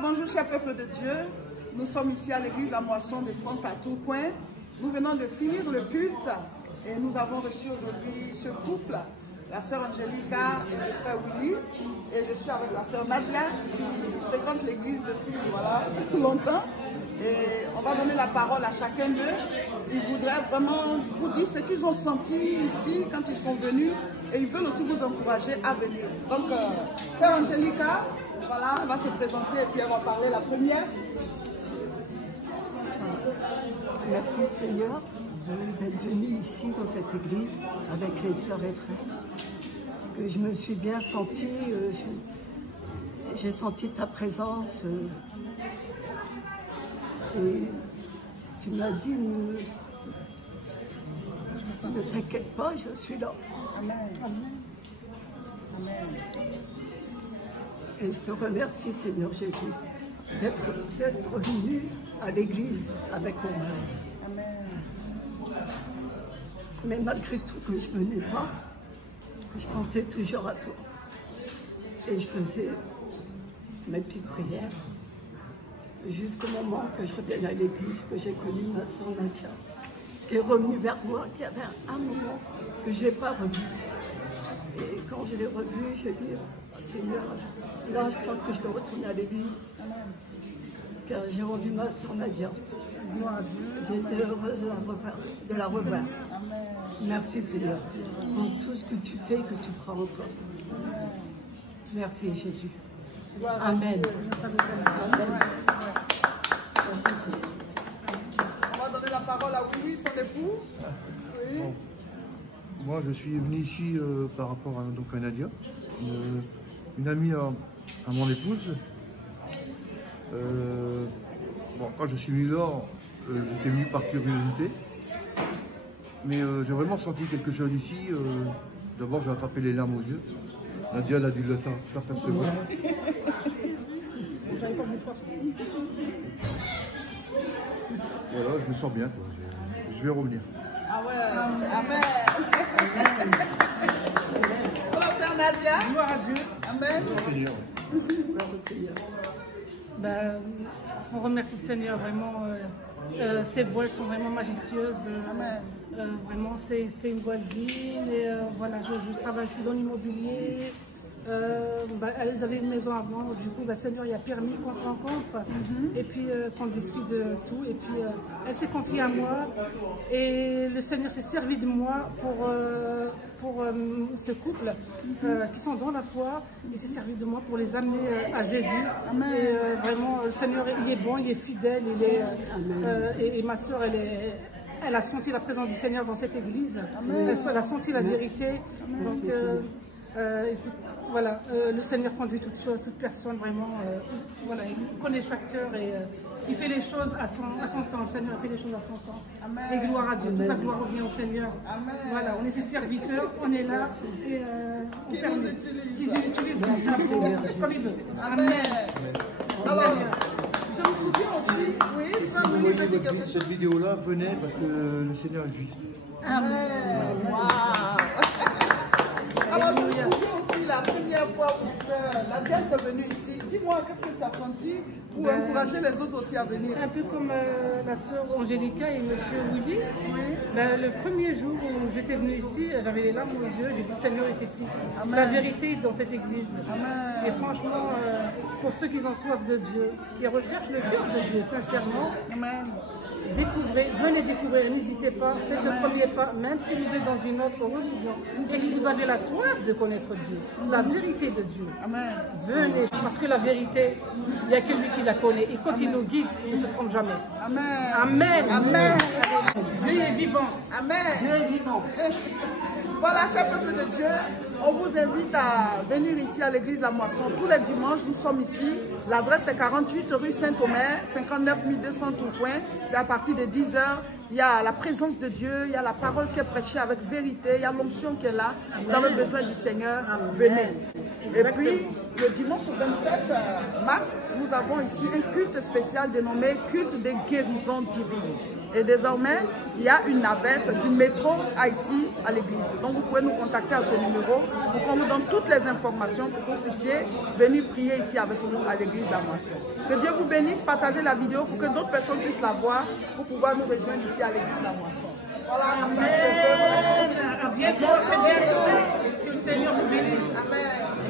Bonjour cher peuple de Dieu, nous sommes ici à l'église La Moisson de France à Tourcoing. Nous venons de finir le culte et nous avons reçu aujourd'hui ce couple, la sœur Angelica et le frère Willy. Et je suis avec la sœur Nadia qui fréquente l'église depuis longtemps. Et on va donner la parole à chacun d'eux. Ils voudraient vraiment vous dire ce qu'ils ont senti ici quand ils sont venus et ils veulent aussi vous encourager à venir. Donc, sœur Angelica, voilà, elle va se présenter et puis elle va parler la première. Merci Seigneur d'être venu ici dans cette église avec les sœurs et frères. Que je me suis bien sentie, j'ai senti ta présence et tu m'as dit ne t'inquiète pas, je suis là. Amen. Amen. Amen. Et je te remercie Seigneur Jésus d'être venu à l'église avec mon mari. Amen. Mais malgré tout que je ne venais pas, je pensais toujours à toi. Et je faisais mes petites prières jusqu'au moment que je revienne à l'église, que j'ai connu ma soeur Nadia, qui est revenue vers moi, qui avait un moment que je n'ai pas revu. Et quand je l'ai revu, j'ai dit, Seigneur, là je pense que je dois retourner à l'église. Car j'ai revu ma soeur Nadia. J'étais heureuse de la revoir. Merci Seigneur pour tout ce que tu fais et que tu feras encore. Merci Jésus. Amen. Amen. On va donner la parole à Willy, son époux. Oui. Bon. Moi, je suis venu ici par rapport à Nadia, une amie à mon épouse. Bon, quand je suis venu là, j'étais venu par curiosité. Mais j'ai vraiment senti quelque chose ici. D'abord, j'ai attrapé les larmes aux yeux. Nadia, elle a dû le faire certaines secondes. Voilà, je me sens bien. Je vais revenir. Ah ouais, amen. Bonsoir, sœur Nadia. Gloire à Dieu. Amen. Seigneur. Ben, on remercie le Seigneur, vraiment. Ces voiles sont vraiment magicieuses. Amen. Vraiment, c'est une voisine. Et voilà, je travaille, je suis dans l'immobilier. Elles avaient une maison avant, du coup, le Seigneur il a permis qu'on se rencontre et puis qu'on discute de tout. Et puis elle s'est confiée à moi et le Seigneur s'est servi de moi pour ce couple qui sont dans la foi. Il s'est servi de moi pour les amener à Jésus. Amen. Et vraiment, le Seigneur il est bon, il est fidèle, et ma soeur elle a senti la présence du Seigneur dans cette église. Amen. Elle a senti la vérité. Amen. Donc, écoute, voilà, le Seigneur conduit toutes choses, toute personne, vraiment. Voilà, il connaît chaque cœur et il fait les choses à son temps. Le Seigneur fait les choses à son temps. Amen. Et gloire à Dieu, toute la gloire revient au Seigneur. Amen. Voilà, on est ses serviteurs, on est là et on permet. Ils utilisent comme il veut. Amen. Alors, je me souviens aussi, oui, frère Willy veut dire quelque chose. Cette vidéo-là venait parce que le Seigneur est juste. Amen. Wow. Alors, je me souviens aussi la première fois où Nadia est venue ici. Dis-moi, qu'est-ce que tu as senti pour encourager les autres aussi à venir? Un peu comme la sœur Angelica et monsieur Willy. Oui. Le premier jour où j'étais venue ici, j'avais les larmes aux yeux, j'ai dit Seigneur est ici. Amen. La vérité est dans cette église. Amen. Et franchement, pour ceux qui ont soif de Dieu, qui recherchent le cœur de Dieu, sincèrement, amen. Découvrez, venez découvrir, n'hésitez pas, faites le premier pas, même si vous êtes dans une autre religion et que vous avez la soif de connaître Dieu, la vérité de Dieu. Amen. Venez, parce que la vérité, il n'y a que lui qui la connaît. Et quand il nous guide, il ne se trompe jamais. Amen. Amen. Amen. Dieu est vivant. Amen. Dieu est vivant. Voilà, cher peuple de Dieu, on vous invite à venir ici à l'église La Moisson. Tous les dimanches, nous sommes ici. L'adresse est 48 rue Saint-Omer, 59 200 Tourcoing. C'est à partir de 10 h. Il y a la présence de Dieu, il y a la parole qui est prêchée avec vérité, il y a l'onction qui est là. Vous avez besoin du Seigneur, venez. Et puis, le dimanche 27 mars, nous avons ici un culte spécial dénommé culte des guérisons divines. Et désormais, il y a une navette du métro ici à l'église. Donc vous pouvez nous contacter à ce numéro pour qu'on vous donne toutes les informations pour que vous puissiez venir prier ici avec nous à l'église La Moisson. Que Dieu vous bénisse, partagez la vidéo pour que d'autres personnes puissent la voir pour pouvoir nous rejoindre ici à l'église La Moisson. Voilà, Amen. À bientôt. Que le Seigneur vous bénisse. Amen.